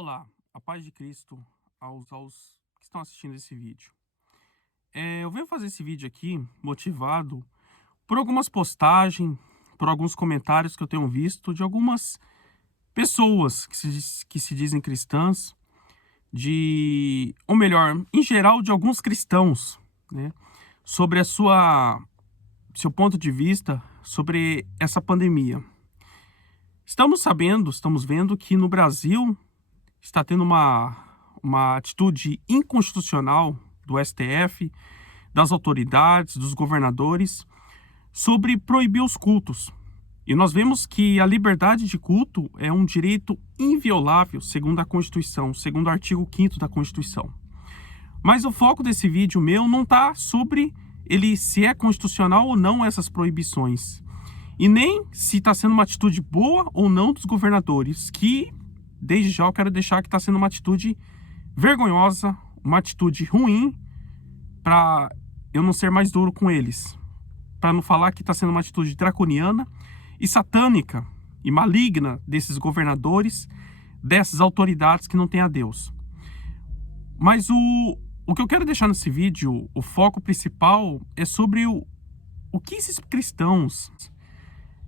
Olá, a paz de Cristo aos que estão assistindo esse vídeo. Eu venho fazer esse vídeo aqui motivado por algumas postagens, por alguns comentários que eu tenho visto de algumas pessoas que se dizem cristãs, ou melhor, em geral, de alguns cristãos, né, sobre seu ponto de vista sobre essa pandemia. Estamos vendo que no Brasil está tendo uma atitude inconstitucional do STF, das autoridades, dos governadores, sobre proibir os cultos. E nós vemos que a liberdade de culto é um direito inviolável, segundo a Constituição, segundo o artigo 5º da Constituição. Mas o foco desse vídeo meu não está sobre se é constitucional ou não essas proibições. E nem se está sendo uma atitude boa ou não dos governadores, que desde já eu quero deixar que está sendo uma atitude vergonhosa, uma atitude ruim, para eu não ser mais duro com eles. Para não falar que está sendo uma atitude draconiana e satânica e maligna desses governadores, dessas autoridades que não têm a Deus. Mas o que eu quero deixar nesse vídeo, o foco principal, é sobre o que esses cristãos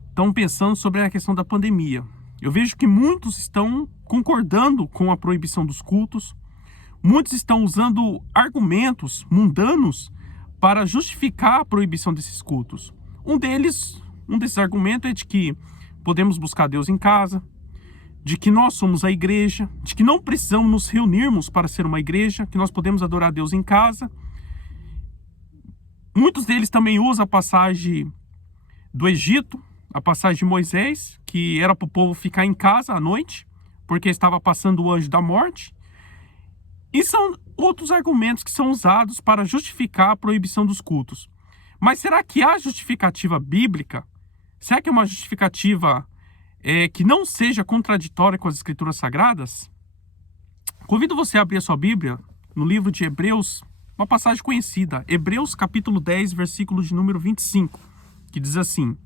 estão pensando sobre a questão da pandemia. Eu vejo que muitos estão concordando com a proibição dos cultos, muitos estão usando argumentos mundanos para justificar a proibição desses cultos. Um desses argumentos é de que podemos buscar Deus em casa, de que nós somos a igreja, de que não precisamos nos reunirmos para ser uma igreja, que nós podemos adorar Deus em casa. Muitos deles também usam a passagem do Egito, a passagem de Moisés, que era para o povo ficar em casa à noite, porque estava passando o anjo da morte. E são outros argumentos que são usados para justificar a proibição dos cultos. Mas será que há justificativa bíblica? Será que é uma justificativa que não seja contraditória com as Escrituras Sagradas? Convido você a abrir a sua Bíblia no livro de Hebreus, uma passagem conhecida, Hebreus capítulo 10, versículo de número 25, que diz assim: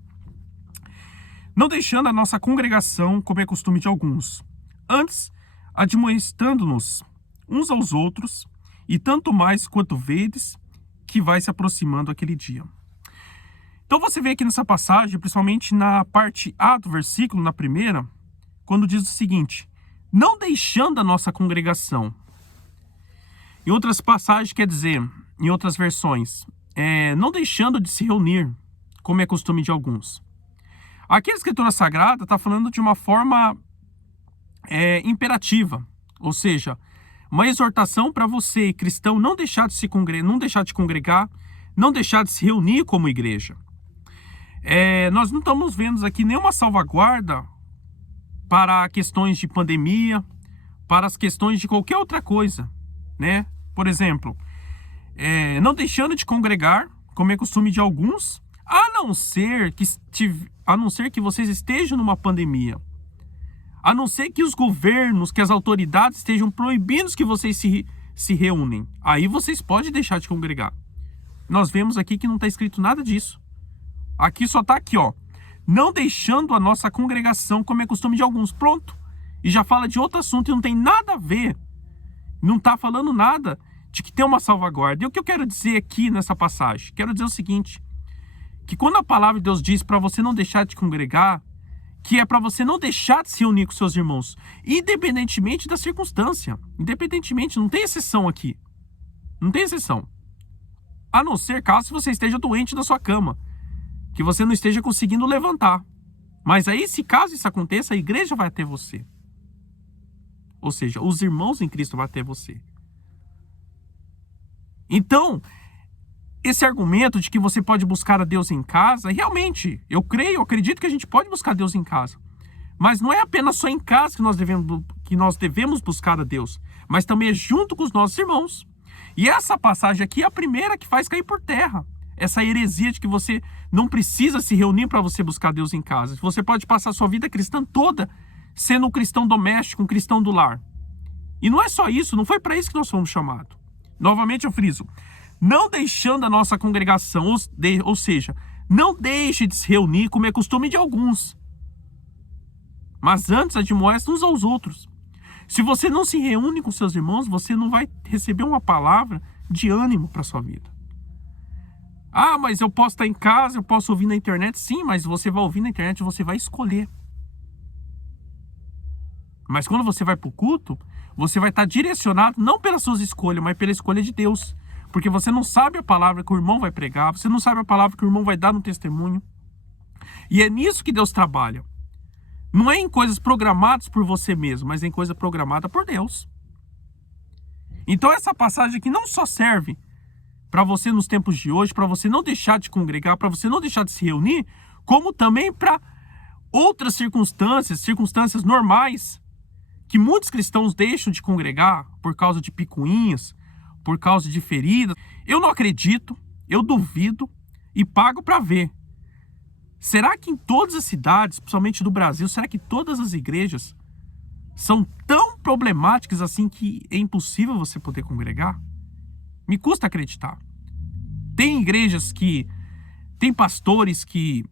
não deixando a nossa congregação, como é costume de alguns, antes admoestando-nos uns aos outros, e tanto mais quanto vedes que vai se aproximando aquele dia. Então você vê aqui nessa passagem, principalmente na parte A do versículo, na primeira, quando diz o seguinte: não deixando a nossa congregação. Em outras passagens quer dizer, em outras versões, não deixando de se reunir, como é costume de alguns. Aqui a Escritura Sagrada está falando de uma forma imperativa, ou seja, uma exortação para você, cristão, não deixar de congregar, não deixar de se reunir como igreja. Nós não estamos vendo aqui nenhuma salvaguarda para questões de pandemia, para as questões de qualquer outra coisa, né? Por exemplo, não deixando de congregar, como é costume de alguns, a não ser que vocês estejam numa pandemia, a não ser que os governos, que as autoridades estejam proibindo que vocês se reúnem. Aí vocês podem deixar de congregar. Nós vemos aqui que não está escrito nada disso. Aqui só está aqui, ó, não deixando a nossa congregação, como é costume de alguns. Pronto. E já fala de outro assunto e não tem nada a ver. Não está falando nada de que tem uma salvaguarda. E o que eu quero dizer aqui nessa passagem? Quero dizer o seguinte: que quando a palavra de Deus diz para você não deixar de congregar, que é para você não deixar de se reunir com seus irmãos, independentemente da circunstância, não tem exceção aqui, não tem exceção, a não ser caso você esteja doente na sua cama, que você não esteja conseguindo levantar, mas aí, se caso isso aconteça, a igreja vai até você, ou seja, os irmãos em Cristo vão até você. Então, esse argumento de que você pode buscar a Deus em casa, realmente, eu acredito que a gente pode buscar Deus em casa. Mas não é apenas só em casa que nós devemos buscar a Deus, mas também é junto com os nossos irmãos. E essa passagem aqui é a primeira que faz cair por terra essa heresia de que você não precisa se reunir para você buscar Deus em casa. Você pode passar a sua vida cristã toda sendo um cristão doméstico, um cristão do lar. E não é só isso, não foi para isso que nós fomos chamados. Novamente eu friso: não deixando a nossa congregação, ou seja, não deixe de se reunir, como é costume de alguns, mas antes admoesta uns aos outros. Se você não se reúne com seus irmãos, você não vai receber uma palavra de ânimo para sua vida. Ah, mas eu posso estar em casa, eu posso ouvir na internet. Sim, mas você vai ouvir na internet, você vai escolher. Mas quando você vai para o culto, você vai estar direcionado não pelas suas escolhas, mas pela escolha de Deus. Porque você não sabe a palavra que o irmão vai pregar, você não sabe a palavra que o irmão vai dar no testemunho. E é nisso que Deus trabalha. Não é em coisas programadas por você mesmo, mas em coisa programada por Deus. Então essa passagem aqui não só serve para você nos tempos de hoje, para você não deixar de congregar, para você não deixar de se reunir, como também para outras circunstâncias normais, que muitos cristãos deixam de congregar por causa de picuinhas, por causa de feridas. Eu não acredito, eu duvido e pago para ver. Será que em todas as cidades, principalmente do Brasil, será que todas as igrejas são tão problemáticas assim que é impossível você poder congregar? Me custa acreditar. Tem igrejas que... Tem pastores que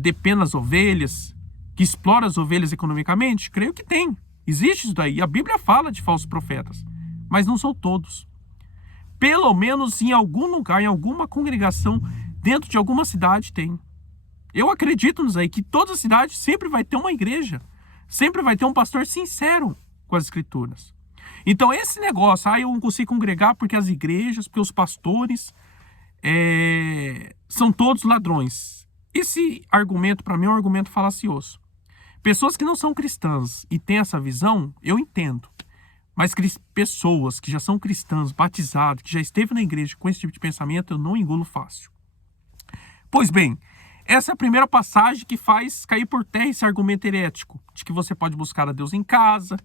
dependem das ovelhas, que exploram as ovelhas economicamente? Creio que tem. Existe isso daí. A Bíblia fala de falsos profetas. Mas não são todos. Pelo menos em algum lugar, em alguma congregação, dentro de alguma cidade tem. Eu acredito nisso aí, que toda cidade sempre vai ter uma igreja. Sempre vai ter um pastor sincero com as escrituras. Então esse negócio, eu não consigo congregar porque as igrejas, porque os pastores são todos ladrões. Esse argumento, para mim, é um argumento falacioso. Pessoas que não são cristãs e têm essa visão, eu entendo. Mas pessoas que já são cristãs, batizadas, que já esteve na igreja com esse tipo de pensamento, eu não engulo fácil. Pois bem, essa é a primeira passagem que faz cair por terra esse argumento herético, de que você pode buscar a Deus em casa,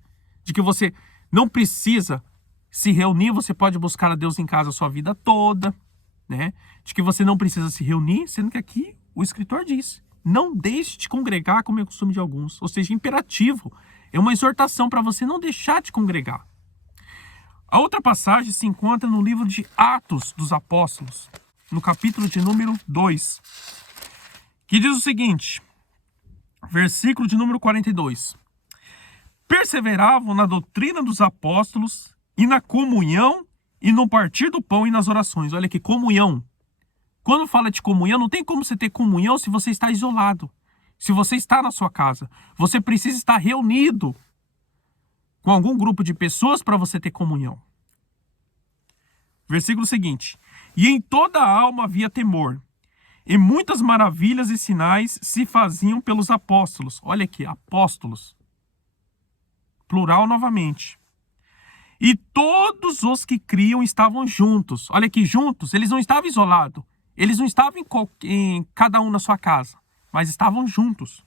de que você não precisa se reunir, você pode buscar a Deus em casa a sua vida toda, né? De que você não precisa se reunir, sendo que aqui o escritor diz, não deixe de congregar como é o costume de alguns, ou seja, imperativo, é uma exortação para você não deixar de congregar. A outra passagem se encontra no livro de Atos dos Apóstolos, no capítulo de número 2, que diz o seguinte, versículo de número 42. Perseveravam na doutrina dos apóstolos e na comunhão e no partir do pão e nas orações. Olha aqui, comunhão. Quando fala de comunhão, não tem como você ter comunhão se você está isolado. Se você está na sua casa. Você precisa estar reunido com algum grupo de pessoas para você ter comunhão. Versículo seguinte. E em toda a alma havia temor. E muitas maravilhas e sinais se faziam pelos apóstolos. Olha aqui, apóstolos. Plural novamente. E todos os que criam estavam juntos. Olha aqui, juntos. Eles não estavam isolados. Eles não estavam em cada um na sua casa. Mas estavam juntos.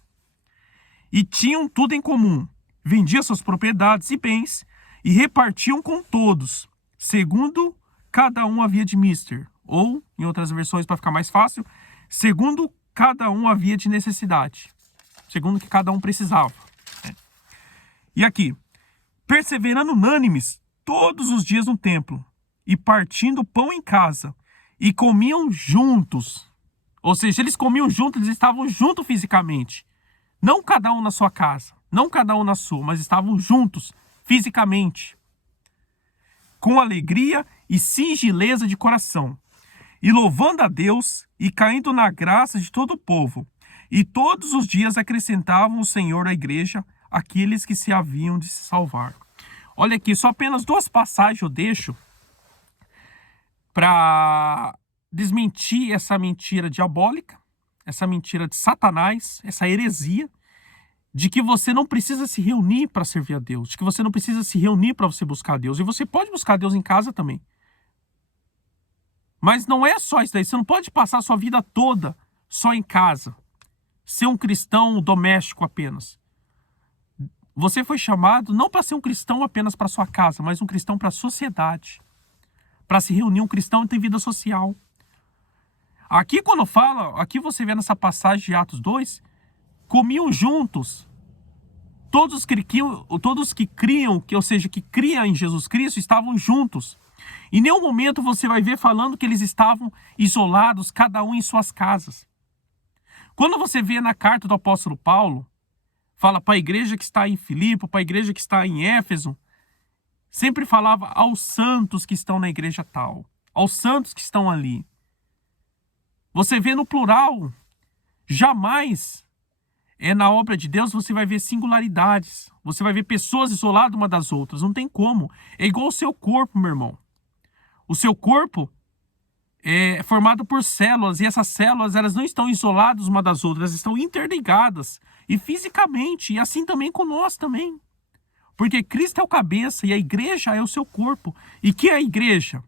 E tinham tudo em comum. Vendiam suas propriedades e bens. E repartiam com todos. Segundo cada um havia de mister. Ou, em outras versões, para ficar mais fácil, segundo cada um havia de necessidade. Segundo o que cada um precisava. E aqui, perseverando unânimes todos os dias no templo, e partindo pão em casa, e comiam juntos. Ou seja, eles comiam juntos, eles estavam juntos fisicamente. Não cada um na sua casa, não cada um na sua, mas estavam juntos fisicamente. Com alegria e singeleza de coração. E louvando a Deus e caindo na graça de todo o povo. E todos os dias acrescentavam o Senhor à igreja aqueles que se haviam de se salvar. Olha aqui, só apenas duas passagens eu deixo para desmentir essa mentira diabólica, essa mentira de Satanás, essa heresia, de que você não precisa se reunir para servir a Deus, de que você não precisa se reunir para você buscar a Deus. E você pode buscar a Deus em casa também. Mas não é só isso daí. Você não pode passar a sua vida toda só em casa. Ser um cristão doméstico apenas. Você foi chamado não para ser um cristão apenas para sua casa, mas um cristão para a sociedade. Para se reunir, um cristão tem vida social. Aqui quando fala, aqui você vê nessa passagem de Atos 2, comiam juntos. Todos que criam, ou seja, que criam em Jesus Cristo, estavam juntos. Em nenhum momento você vai ver falando que eles estavam isolados, cada um em suas casas. Quando você vê na carta do apóstolo Paulo, fala para a igreja que está em Filipe, para a igreja que está em Éfeso, sempre falava aos santos que estão na igreja tal, aos santos que estão ali. Você vê no plural, jamais na obra de Deus você vai ver singularidades, você vai ver pessoas isoladas uma das outras, não tem como. É igual o seu corpo, meu irmão. O seu corpo é formado por células, e essas células elas não estão isoladas uma das outras, elas estão interligadas, e fisicamente, e assim também com nós também. Porque Cristo é o cabeça e a igreja é o seu corpo. E que é a igreja?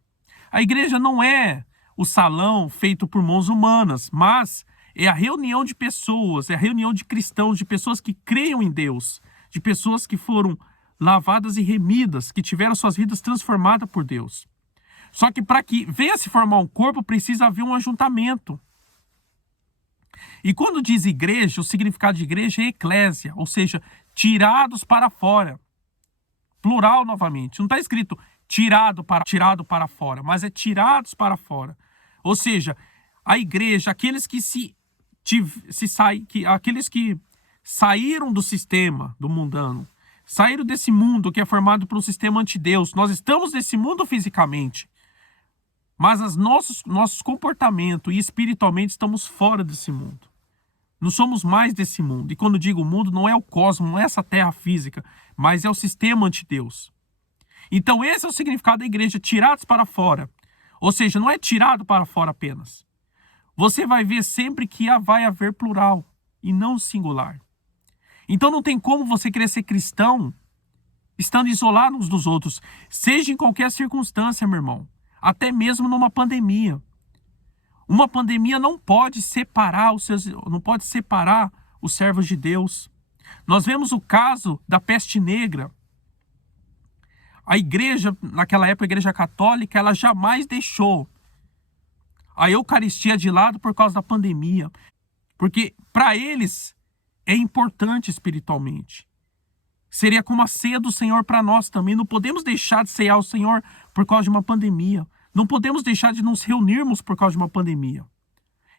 A igreja não é o salão feito por mãos humanas, mas é a reunião de pessoas, é a reunião de cristãos, de pessoas que creiam em Deus, de pessoas que foram lavadas e remidas, que tiveram suas vidas transformadas por Deus. Só que para que venha se formar um corpo, precisa haver um ajuntamento. E quando diz igreja, o significado de igreja é eclésia, ou seja, tirados para fora. Plural novamente. Não está escrito tirado para fora, mas é tirados para fora. Ou seja, a igreja, aqueles que aqueles que saíram do sistema do mundano, saíram desse mundo que é formado por um sistema antideus. Nós estamos nesse mundo fisicamente, mas nossos comportamentos e espiritualmente estamos fora desse mundo. Não somos mais desse mundo. E quando digo mundo, não é o cosmos, não é essa terra física, mas é o sistema antideus. Então esse é o significado da igreja, tirados para fora. Ou seja, não é tirado para fora apenas. Você vai ver sempre que vai haver plural e não singular. Então não tem como você querer ser cristão estando isolado uns dos outros, seja em qualquer circunstância, meu irmão. Até mesmo numa pandemia. Uma pandemia não pode separar os servos de Deus. Nós vemos o caso da peste negra. A igreja, naquela época, a igreja católica, ela jamais deixou a Eucaristia de lado por causa da pandemia. Porque para eles é importante espiritualmente. Seria como a ceia do Senhor para nós também. Não podemos deixar de ceiar o Senhor por causa de uma pandemia. Não podemos deixar de nos reunirmos por causa de uma pandemia.